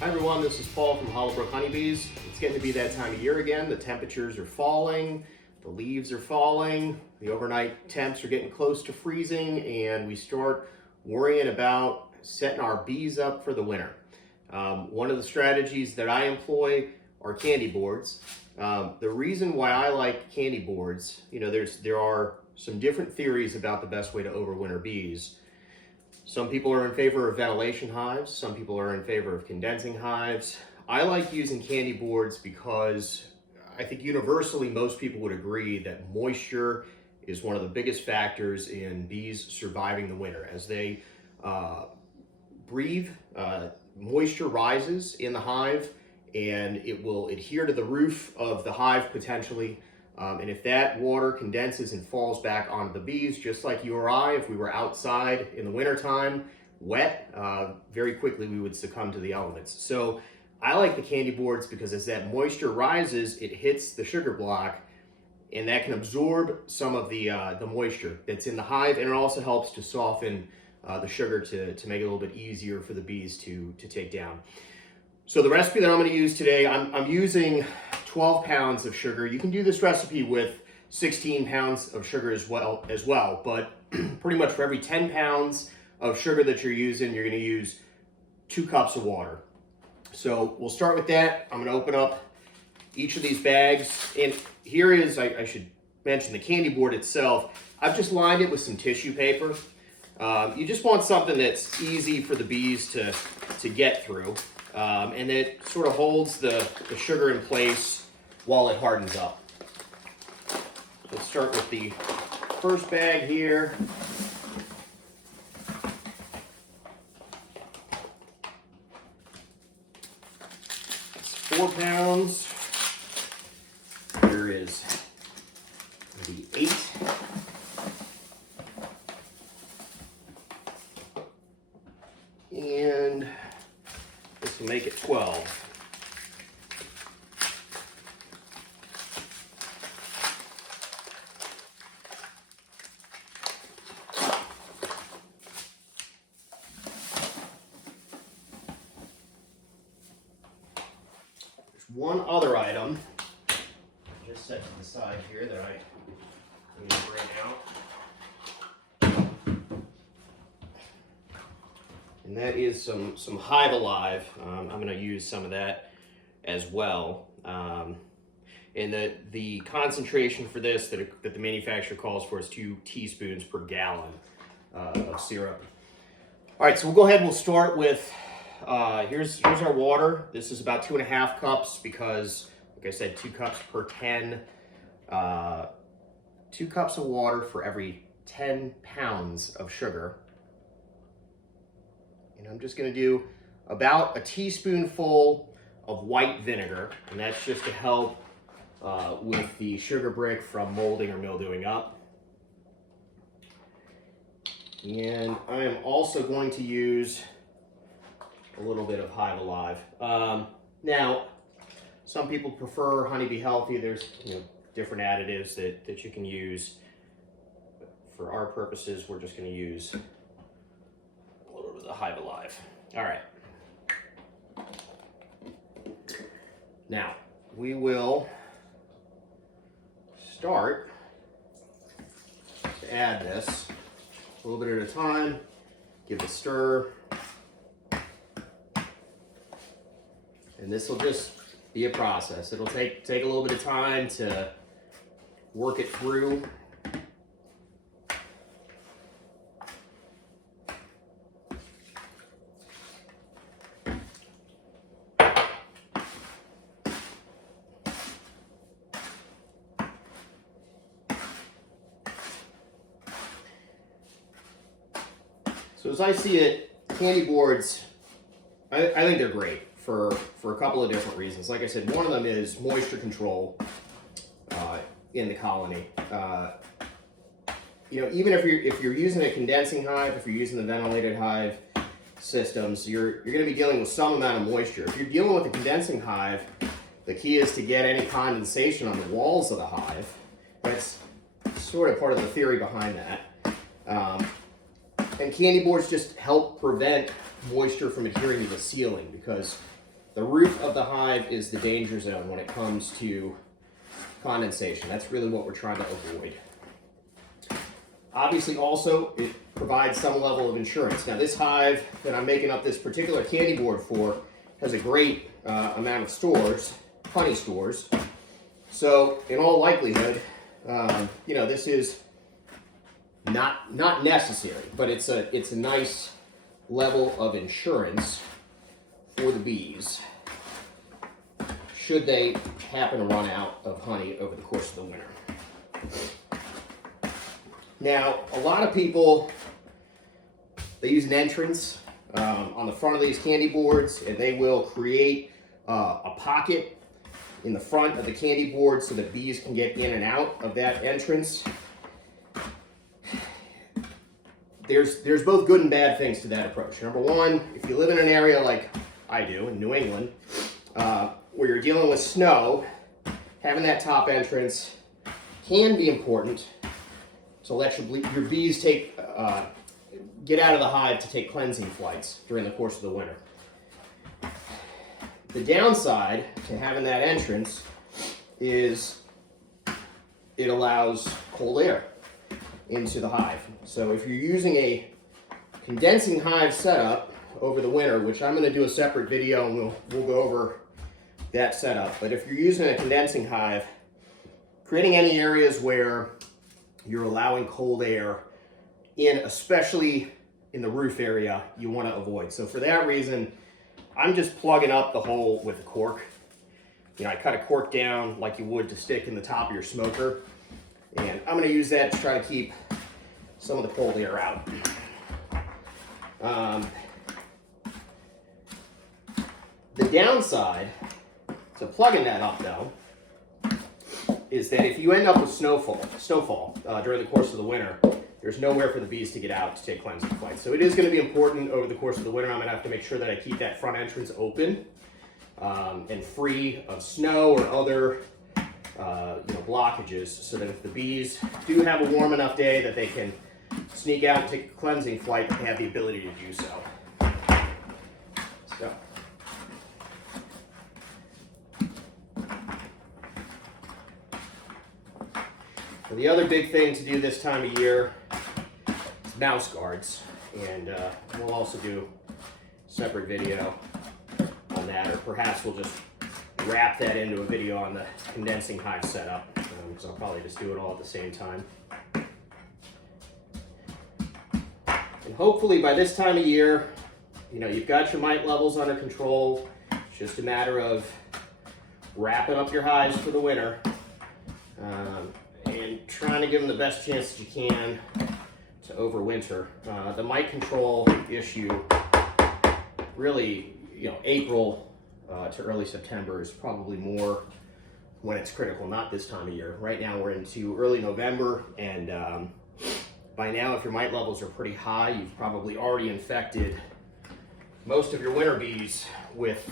Hi everyone, this is Paul from Hollowbrook Honeybees. It's getting to be that time of year again. The temperatures are falling, the leaves are falling, the overnight temps are getting close to freezing, and we start worrying about setting our bees up for the winter. One of the strategies that I employ are candy boards. The reason why I like candy boards, there are some different theories about the best way to overwinter bees. Some people are in favor of ventilation hives. Some people are in favor of condensing hives. I like using candy boards because I think universally most people would agree that moisture is one of the biggest factors in bees surviving the winter. As they breathe, moisture rises in the hive and it will adhere to the roof of the hive potentially. And if that water condenses and falls back onto the bees, just like you or I, if we were outside in the wintertime, wet, very quickly we would succumb to the elements. So I like the candy boards because as that moisture rises, it hits the sugar block and that can absorb some of the moisture that's in the hive, and it also helps to soften the sugar to make it a little bit easier for the bees to take down. So the recipe that I'm going to use today, I'm using 12 pounds of sugar. You can do this recipe with 16 pounds of sugar as well, but pretty much for every 10 pounds of sugar that you're using, you're going to use 2 cups of water. So we'll start with that. I'm going to open up each of these bags, and here is, I should mention, the candy board itself. I've just lined it with some tissue paper. You just want something that's easy for the bees to get through. And it sort of holds the sugar in place while it hardens up. Let's start with the first bag here. It's 4 pounds. Here is the 8. And this will make it 12. There's one other item just set to the side here that I need to bring out. And that is some Hive Alive. I'm going to use some of that as well. And the concentration for this that the manufacturer calls for is 2 teaspoons per gallon of syrup. All right, so we'll go ahead and we'll start with, here's our water. This is about 2.5 cups because, like I said, 2 cups per 10. 2 cups of water for every 10 pounds of sugar. And I'm just going to do about a teaspoonful of white vinegar, and that's just to help with the sugar brick from molding or mildewing up. And I am also going to use a little bit of Hive Alive. Now, some people prefer Honeybee Healthy. There's different additives that you can use. But for our purposes, we're just going to use a little bit of the Hive Alive. All right. Now, we will start to add this a little bit at a time. Give it a stir. And this will just be a process. It'll take a little bit of time to work it through. So as I see it, candy boards, I think they're great for a couple of different reasons. Like I said, one of them is moisture control in the colony. Even if you're using a condensing hive, if you're using the ventilated hive systems, you're going to be dealing with some amount of moisture. If you're dealing with a condensing hive, the key is to get any condensation on the walls of the hive. That's sort of part of the theory behind that. And candy boards just help prevent moisture from adhering to the ceiling, because The roof of the hive is the danger zone when it comes to condensation. That's really what we're trying to avoid. Obviously, also, it provides some level of insurance. Now, this hive that I'm making up this particular candy board for has a great amount of stores, honey stores. So, in all likelihood, you know, this is not necessary, but it's a nice level of insurance for the bees should they happen to run out of honey over the course of the winter. Now, a lot of people, they use an entrance on the front of these candy boards, and they will create a pocket in the front of the candy board so that bees can get in and out of that entrance. There's both good and bad things to that approach. Number one, if you live in an area like I do in New England, where you're dealing with snow, having that top entrance can be important to let your bees get out of the hive to take cleansing flights during the course of the winter. The downside to having that entrance is it allows cold air into the hive. So if you're using a condensing hive setup over the winter, which I'm going to do a separate video and we'll go over that setup, but if you're using a condensing hive, creating any areas where you're allowing cold air in, especially in the roof area, you want to avoid. So for that reason, I'm just plugging up the hole with a cork. You know, I cut a cork down like you would to stick in the top of your smoker, and I'm going to use that to try to keep some of the cold air out. The downside to plugging that up, though, is that if you end up with snowfall during the course of the winter, there's nowhere for the bees to get out to take cleansing flights. So it is going to be important over the course of the winter. I'm going to have to make sure that I keep that front entrance open and free of snow or other blockages, so that if the bees do have a warm enough day that they can sneak out and take a cleansing flight, they have the ability to do so. The other big thing to do this time of year is mouse guards, and we'll also do a separate video on that, or perhaps we'll just wrap that into a video on the condensing hive setup, because I'll probably just do it all at the same time. And hopefully by this time of year, you know, you've got your mite levels under control. It's just a matter of wrapping up your hives for the winter. And trying to give them the best chance that you can to overwinter. The mite control issue, really, you know, April to early September is probably more when it's critical, not this time of year. Right now we're into early November, and by now, if your mite levels are pretty high, you've probably already infected most of your winter bees with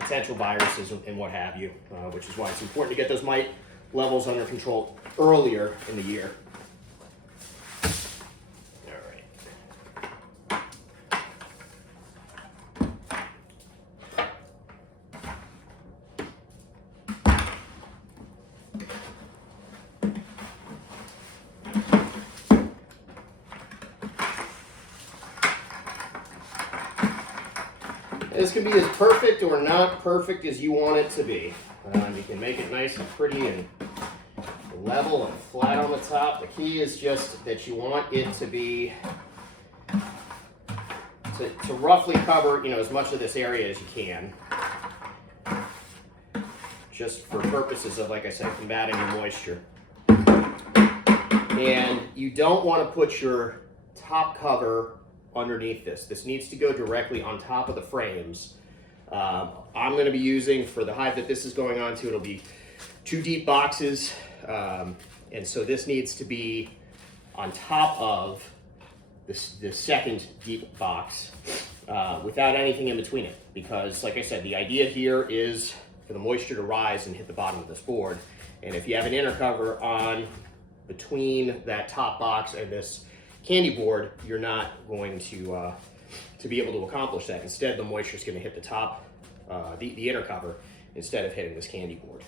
potential viruses and what have you, which is why it's important to get those mite levels under control earlier in the year. All right. This can be as perfect or not perfect as you want it to be. You can make it nice and pretty and level and flat on the top. The key is just that you want it to be to roughly cover, you know, as much of this area as you can, just for purposes of, like I said, combating the moisture. And you don't want to put your top cover underneath this. This needs to go directly on top of the frames. I'm going to be using, for the hive that this is going on to, it'll be 2 deep boxes, and so this needs to be on top of the second deep box without anything in between it, because, like I said, the idea here is for the moisture to rise and hit the bottom of this board, and if you have an inner cover on between that top box and this candy board, you're not going to be able to accomplish that. Instead, the moisture is going to hit the top the inner cover instead of hitting this candy board.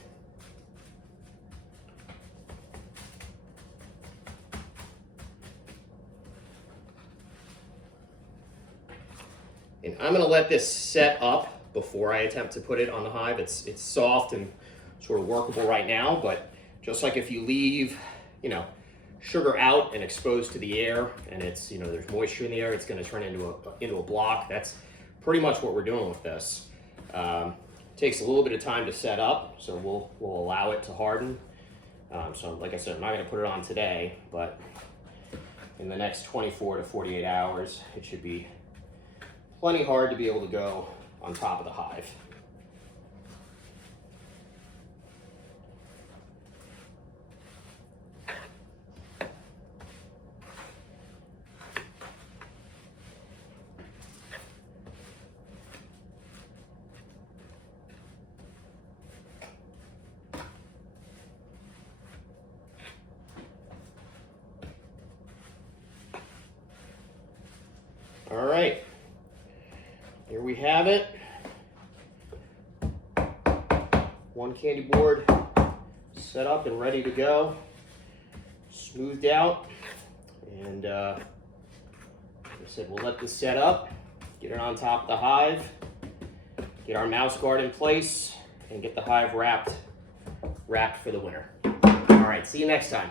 And I'm gonna let this set up before I attempt to put it on the hive. It's soft and sort of workable right now, but just like if you leave, sugar out and exposed to the air, and it's, there's moisture in the air, it's gonna turn into a block. That's pretty much what we're doing with this. Takes a little bit of time to set up, so we'll allow it to harden. So like I said, I'm not gonna put it on today, but in the next 24 to 48 hours, it should be plenty hard to be able to go on top of the hive. All right, here we have it. One candy board set up and ready to go, smoothed out. And like I said, we'll let this set up, get it on top of the hive, get our mouse guard in place, and get the hive wrapped for the winter. All right, see you next time.